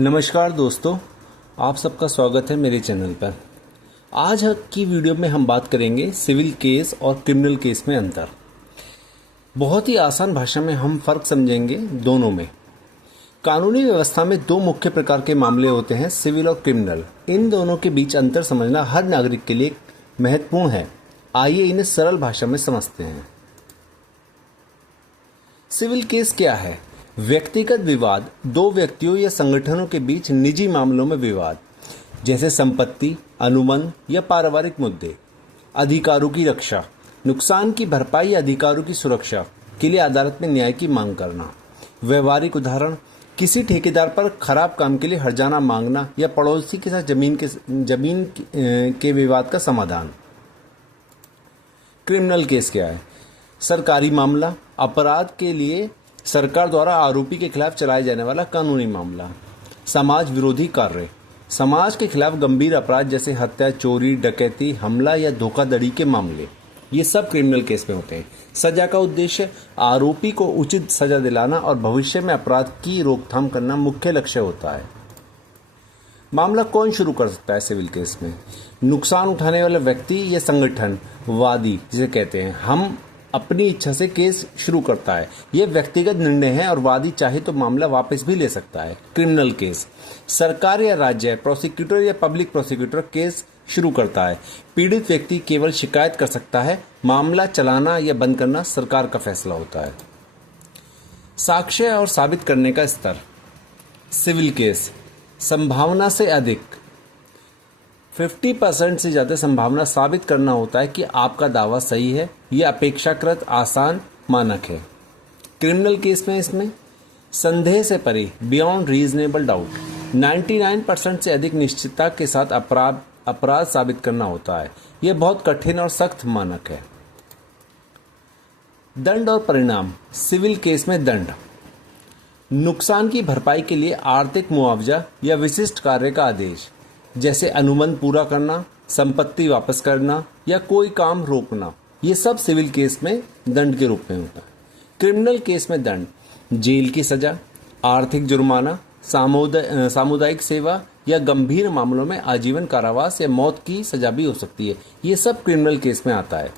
नमस्कार दोस्तों, आप सबका स्वागत है मेरे चैनल पर। आज की वीडियो में हम बात करेंगे सिविल केस और क्रिमिनल केस में अंतर। बहुत ही आसान भाषा में हम फ़र्क समझेंगे दोनों में। कानूनी व्यवस्था में दो मुख्य प्रकार के मामले होते हैं, सिविल और क्रिमिनल। इन दोनों के बीच अंतर समझना हर नागरिक के लिए महत्वपूर्ण है। आइए इन्हें सरल भाषा में समझते हैं। सिविल केस क्या है? व्यक्तिगत विवाद, दो व्यक्तियों या संगठनों के बीच निजी मामलों में विवाद, जैसे संपत्ति, अनुबंध या पारिवारिक मुद्दे। अधिकारों की रक्षा, नुकसान की भरपाई या अधिकारों की सुरक्षा के लिए अदालत में न्याय की मांग करना। व्यवहारिक उदाहरण, किसी ठेकेदार पर खराब काम के लिए हर्जाना मांगना या पड़ोसी के साथ जमीन के विवाद का समाधान। क्रिमिनल केस क्या है? सरकारी मामला, अपराध के लिए सरकार द्वारा आरोपी के खिलाफ चलाए जाने वाला कानूनी मामला। समाज विरोधी कार्य, समाज के खिलाफ गंभीर अपराध जैसे हत्या, चोरी, डकैती, हमला या धोखाधड़ी के मामले, ये सब क्रिमिनल केस में होते हैं। सजा का उद्देश्य आरोपी को उचित सजा दिलाना और भविष्य में अपराध की रोकथाम करना मुख्य लक्ष्य होता है। मामला कौन शुरू कर सकता है सिविल केस में? नुकसान उठाने वाला व्यक्ति या संगठन, वादी जिसे कहते हैं, हम अपनी इच्छा से केस शुरू करता है। यह व्यक्तिगत निर्णय है और वादी चाहे तो मामला वापस भी ले सकता है। क्रिमिनल केस, सरकार या राज्य, प्रोसिक्यूटर या पब्लिक प्रोसिक्यूटर केस शुरू करता है। पीड़ित व्यक्ति केवल शिकायत कर सकता है। मामला चलाना या बंद करना सरकार का फैसला होता है। साक्ष्य और साबित करने का स्तर, सिविल केस संभावना से अधिक 50% से ज़्यादा संभावना साबित करना होता है कि आपका दावा सही है। यह अपेक्षाकृत आसान मानक है। क्रिमिनल केस में इसमें संदेह से परे, बियॉन्ड रीजनेबल डाउट, 99% से अधिक निश्चितता के साथ अपराध साबित करना होता है। यह बहुत कठिन और सख्त मानक है। दंड और परिणाम, सिविल केस में दंड नुकसान की भरपाई के लिए आर्थिक मुआवजा या विशिष्ट कार्य का आदेश, जैसे अनुबंध पूरा करना, संपत्ति वापस करना या कोई काम रोकना, ये सब सिविल केस में दंड के रूप में होता है। क्रिमिनल केस में दंड, जेल की सजा, आर्थिक जुर्माना, सामुदायिक सेवा या गंभीर मामलों में आजीवन कारावास या मौत की सजा भी हो सकती है। ये सब क्रिमिनल केस में आता है।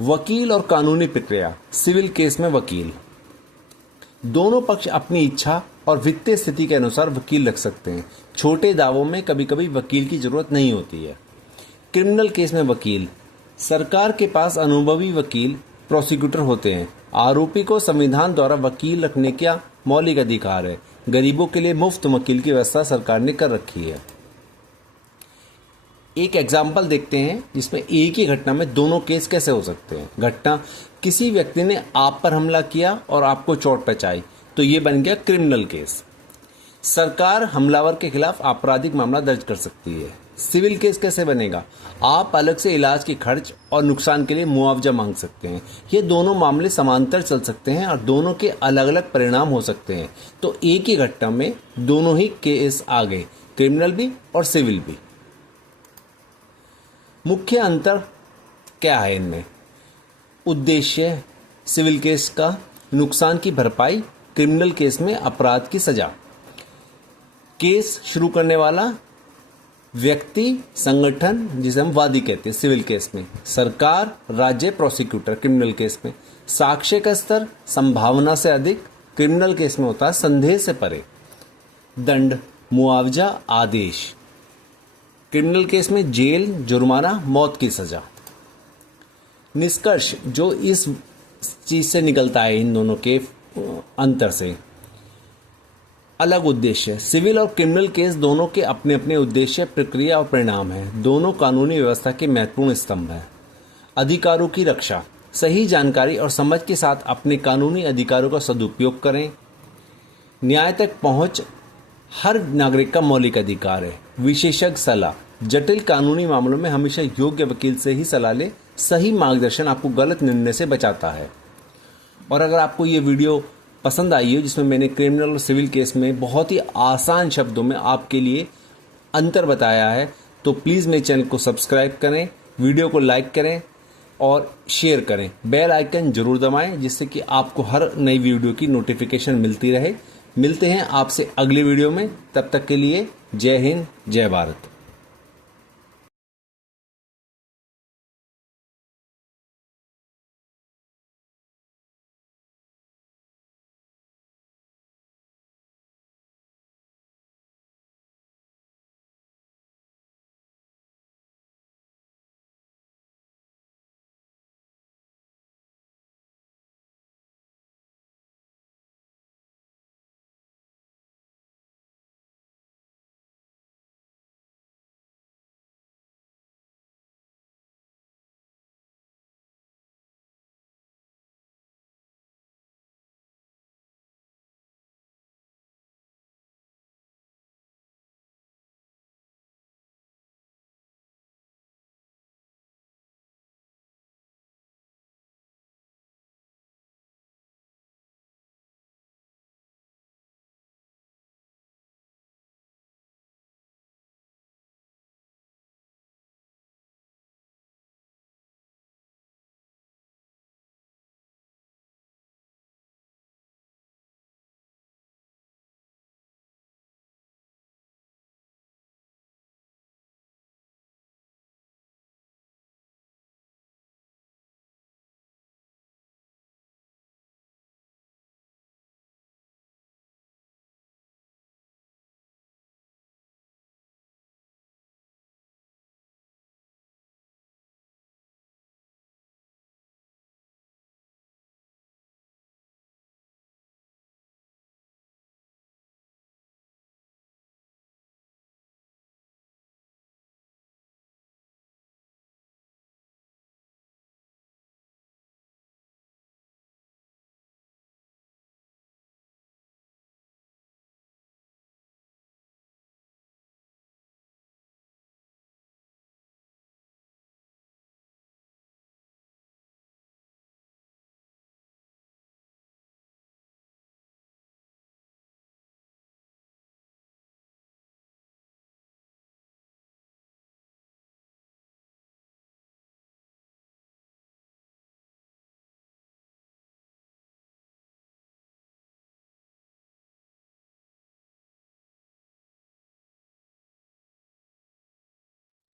वकील और कानूनी प्रक्रिया, सिविल केस में वकील, दोनों पक्ष अपनी इच्छा और वित्तीय स्थिति के अनुसार वकील रख सकते हैं। छोटे दावों में कभी कभी वकील की जरूरत नहीं होती है। क्रिमिनल केस में वकील, सरकार के पास अनुभवी वकील, प्रोसिक्यूटर होते हैं। आरोपी को संविधान द्वारा वकील रखने का मौलिक अधिकार है। गरीबों के लिए मुफ्त वकील की व्यवस्था सरकार ने कर रखी है। एक एग्जाम्पल देखते हैं जिसमें एक ही घटना में दोनों केस कैसे हो सकते हैं। घटना, किसी व्यक्ति ने आप पर हमला किया और आपको चोट पहुंचाई, तो ये बन गया क्रिमिनल केस। सरकार हमलावर के खिलाफ आपराधिक मामला दर्ज कर सकती है। सिविल केस कैसे बनेगा? आप अलग से इलाज के खर्च और नुकसान के लिए मुआवजा मांग सकते हैं। ये दोनों मामले समांतर चल सकते हैं और दोनों के अलग अलग परिणाम हो सकते हैं। तो एक ही घटना में दोनों ही केस आ गए, क्रिमिनल भी और सिविल भी। मुख्य अंतर क्या है इनमें? उद्देश्य, सिविल केस का नुकसान की भरपाई, क्रिमिनल केस में अपराध की सजा। केस शुरू करने वाला व्यक्ति, संगठन जिसे हम वादी कहते हैं सिविल केस में, सरकार, राज्य, प्रोसिक्यूटर क्रिमिनल केस में। साक्ष्य का स्तर संभावना से अधिक, क्रिमिनल केस में होता है संदेह से परे। दंड, मुआवजा, आदेश, क्रिमिनल केस में जेल, जुर्माना, मौत की सजा। निष्कर्ष जो इस चीज से निकलता है इन दोनों के अंतर से, अलग उद्देश्य, सिविल और क्रिमिनल केस दोनों के अपने अपने उद्देश्य, प्रक्रिया और परिणाम हैं। दोनों कानूनी व्यवस्था के महत्वपूर्ण स्तंभ हैं। अधिकारों की रक्षा, सही जानकारी और समझ के साथ अपने कानूनी अधिकारों का सदुपयोग करें। न्याय तक पहुंच हर नागरिक का मौलिक अधिकार है। विशेषज्ञ सलाह, जटिल कानूनी मामलों में हमेशा योग्य वकील से ही सलाह लें। सही मार्गदर्शन आपको गलत निर्णय से बचाता है। और अगर आपको ये वीडियो पसंद आई हो जिसमें मैंने क्रिमिनल और सिविल केस में बहुत ही आसान शब्दों में आपके लिए अंतर बताया है, तो प्लीज़ मेरे चैनल को सब्सक्राइब करें, वीडियो को लाइक करें और शेयर करें। बेल आइकन जरूर दबाएं जिससे कि आपको हर नई वीडियो की नोटिफिकेशन मिलती रहे। मिलते हैं आपसे अगली वीडियो में, तब तक के लिए जय हिंद, जय भारत।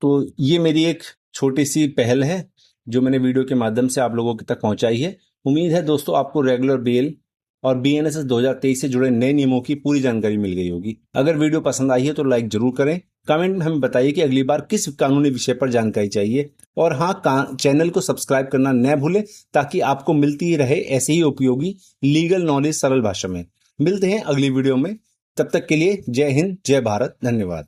तो ये मेरी एक छोटी सी पहल है जो मैंने वीडियो के माध्यम से आप लोगों तक पहुंचाई है। उम्मीद है दोस्तों आपको रेगुलर बेल और बीएनएसएस 2023 से जुड़े नए नियमों की पूरी जानकारी मिल गई होगी। अगर वीडियो पसंद आई है तो लाइक जरूर करें। कमेंट में हमें बताइए कि अगली बार किस कानूनी विषय पर जानकारी चाहिए, और हाँ, चैनल को सब्सक्राइब करना न भूलें ताकि आपको मिलती रहे ऐसे ही उपयोगी लीगल नॉलेज सरल भाषा में। मिलते हैं अगली वीडियो में, तब तक के लिए जय हिंद, जय भारत, धन्यवाद।